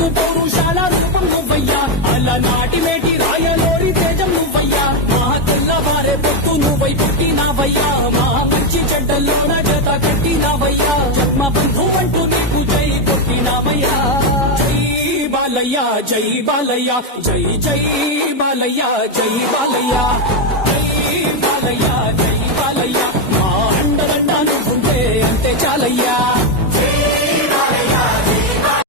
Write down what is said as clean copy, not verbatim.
తెలుగు పౌరుషాల రూపం నువ్వయ్యా అలనాటి మేటి రాయలోరి తేజం నువ్వయ్యా మా తెల్లవారే పొత్తు నువ్వై పుట్టినావయ్యా మా మంచి చెడ్డల్లోన జత కట్టినావయ్యా జన్మ బంధు అంటూ నీకు జై కొట్టినావయ్యా బాలయ్య జై బాలయ్య జై జై బాలయ్య జై బాలయ్య జై బాలయ్య జై బాలయ్య మా అండదండ నువ్వుంటే అంతే చాలయ్యా